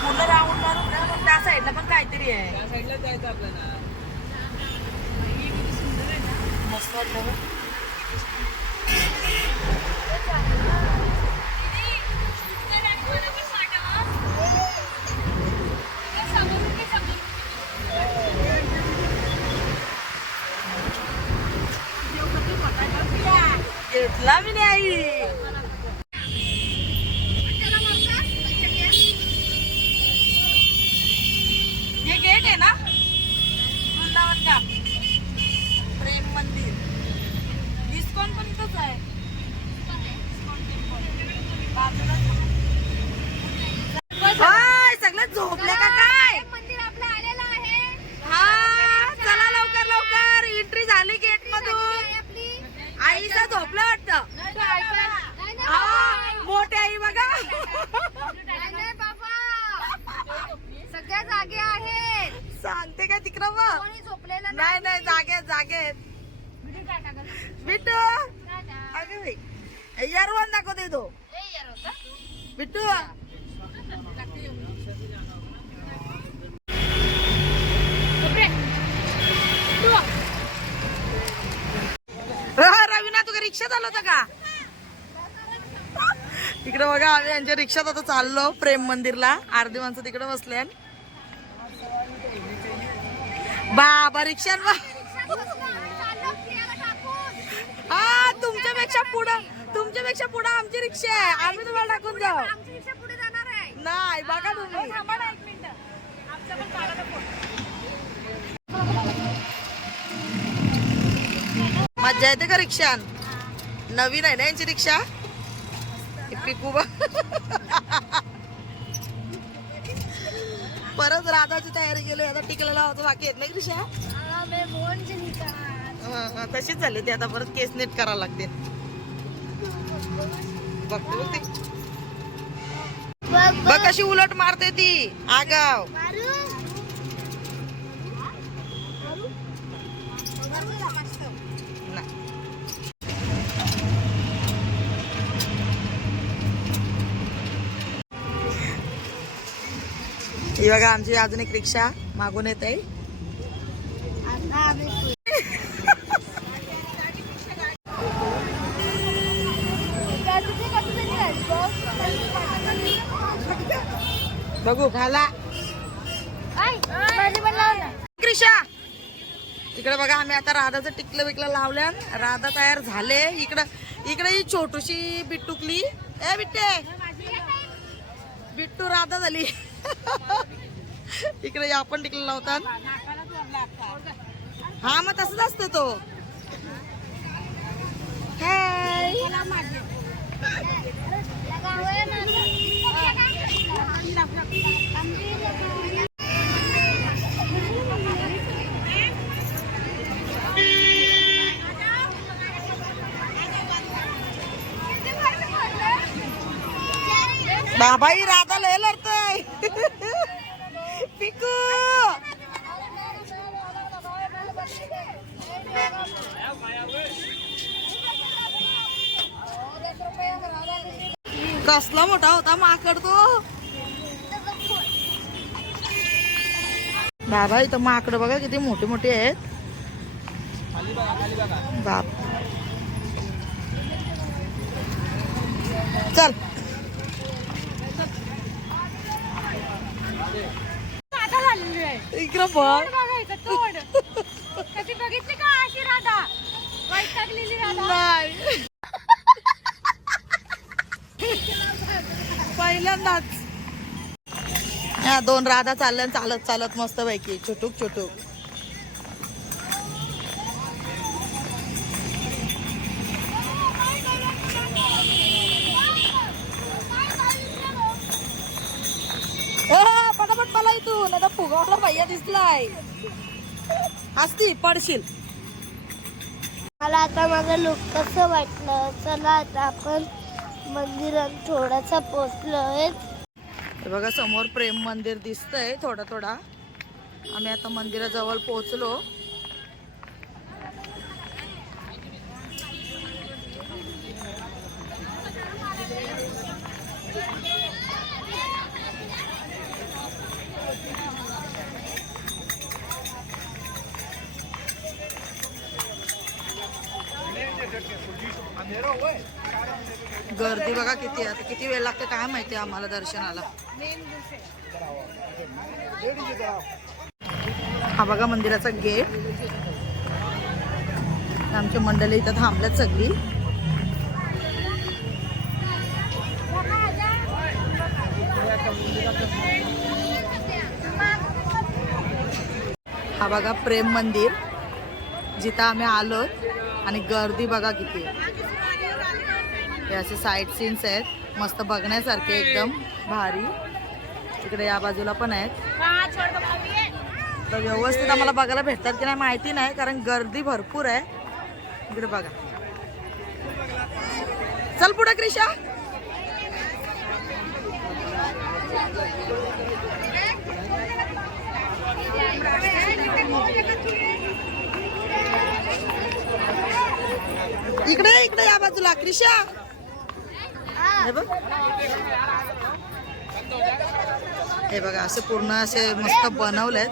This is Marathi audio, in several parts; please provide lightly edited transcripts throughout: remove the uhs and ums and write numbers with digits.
पूर्ण राऊंड मारून त्या साईडला पण काहीतरी आहे. त्या साईडला जायचं आपल्याला. मस्त वाटलं. घेतला मी नाही. हे गेट आहे ना वृंदावन का प्रेम मंदिर. डिस्काउंट पण इथंच आहे. सगळं झोपले का काय? मंदिर आपलं आलेलं आहे. हा चला लवकर लवकर. एंट्री झाली गेट मधून. आईचा झोपला वाटतं. हा मोठी आई बघा. सगळ्या जागे आहेत. सांगते काय तिकडं मग. कोणी झोपलेलं नाही नाही जागेत जागेत. बिट्टू अगं बाई यारवान दाखवते तो. बिट्टू रवीना तुका रिक्षात आलो होता का? तिकडे बघा आम्ही यांच्या रिक्षात आता चाललो प्रेम मंदिरला. अर्धी माणसं तिकडे बसले. बाबा रिक्षा हा तुमच्यापेक्षा पुढं आमची रिक्षा आहे. आम्ही तुम्हाला टाकून जाऊ. नाही बघा तुम्ही. मज्जा येते का रिक्षा? नवीन आहे ना यांची रिक्षा. पिकू परत राधाची तयारी केली. आता टिकला लावायचं बाकी येत नाही रिक्षा. तशीच झाली ती. आता परत केस नीट करावं लागते. बघते बघ कशी उलट मारते ती आगाव. ही बघा आमची अजून एक रिक्षा मागून येत आहे. बघू घाला रिक्षा. इकडे बघा आम्ही आता राधाचं टिकलं विकलं लावल्या. राधा तयार झाले. इकडे ही छोटूशी बिट्टुकली. ए बिट्टे बिट्टू राधा झाली. इकडे आपण टिकलं लावतात. हा मग तसंच असतं तो. बाबाई राधा लय लढतय. पिकू कसला मोठा होता माकड तो. बाबा इथं माकड बघा किती मोठे मोठे आहेत. बाप चल इकडं बघ. कधी बघितली का अशी राधा? वैतागलेली राधा. नाही पहिल्यांदाच. या दोन राधा चालल्या चालत चालत मस्त पैकी छोटूक छोटूक. पटापट मला इथून आता फुगवला भैया दिसलाय. हसती पडशील. मला आता माझं लुक कसं वाटलं. चला आता आपण मंदिरात थोडासा पोचलोय. बघा समोर प्रेम मंदिर दिसतंय थोडा थोडा. आम्ही आता मंदिराजवळ पोहोचलो. गर्दी बघा किती आहे. आता किती वेळ लागतो काय माहिती आम्हाला दर्शनाला. हा बघा मंदिराचा गेट. आमची मंडळी इथं थांबल्यात सगळी. हा बघा प्रेम मंदिर जिथं आम्ही आलो आणि गर्दी बघा किती. हे असे साईड सीन्स आहेत मस्त बघण्यासारखे एकदम भारी. इकडे या बाजूला पण आहेत. तर व्यवस्थित आम्हाला बघायला भेटतात की नाही माहिती नाही कारण गर्दी भरपूर आहे. इकडे बघा. चल पुढे क्रिशा. इकडे इकडे या बाजूला क्रिशा. हे बघ हे बघा असे पूर्ण असे मस्त बनवलेत.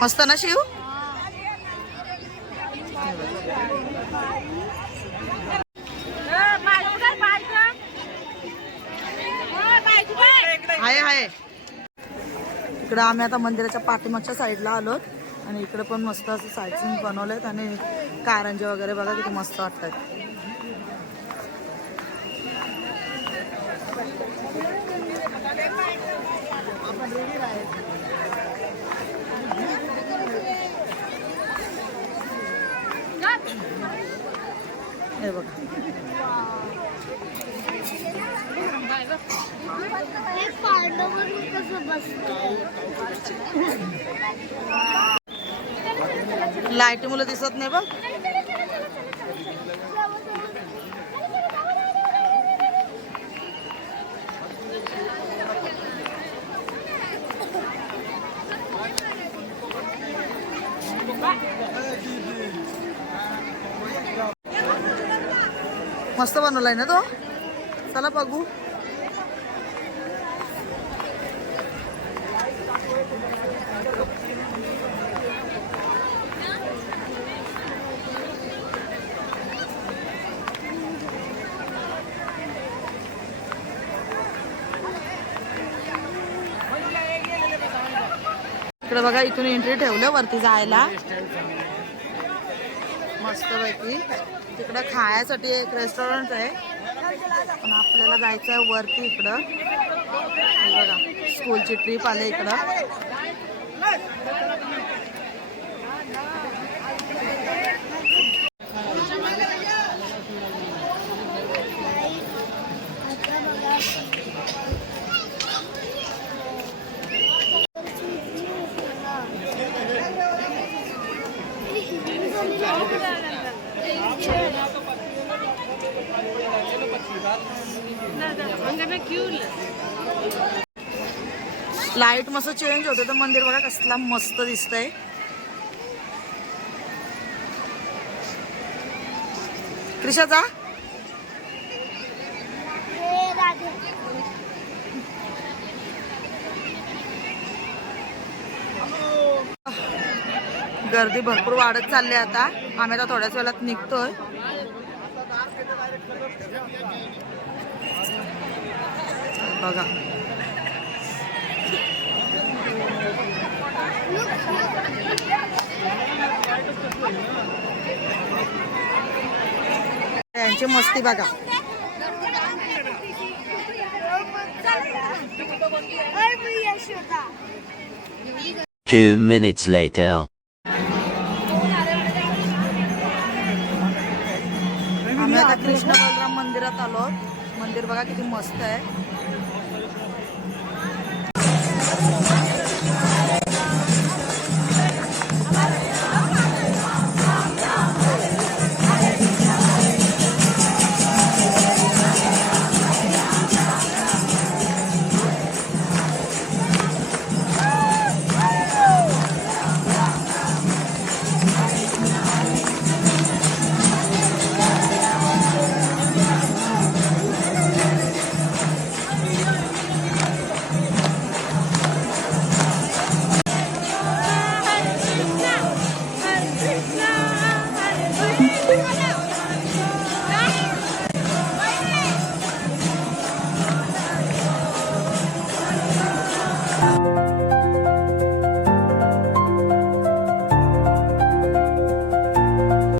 मस्त ना शिव. आहे आहे. इकडे आम्ही आता मंदिराच्या पाठीमागच्या साईडला आलोत आणि इकडे पण मस्त असं साईड सीन बनवलेत आणि कारंजे वगैरे बघा किती मस्त वाटतात. हे बघा लाईट मुलं दिसत नाही बघ. मस्त बनवलाय ना तो. चला बघू. इकडे बघा इथून एंट्री ठेवलं वरती जायला मस्त पैकी. तिकडं खाण्यासाठी एक रेस्टॉरंट आहे पण आपल्याला जायचं आहे वरती. इकडं बघा स्कूलची ट्रिप आले इकडं. लाईट मस्त चेंज होते तर मंदिर बघा कसला मस्त दिसतंय. क्रिशाचा गर्दी भरपूर वाढत चालली. आता आम्ही आता थोड्याच वेळात निघतोय. बघा यांची मस्ती बघा. 2 minutes later. आम्ही आता कृष्ण बलराम मंदिरात आलो. मंदिर बघा किती मस्त आहे.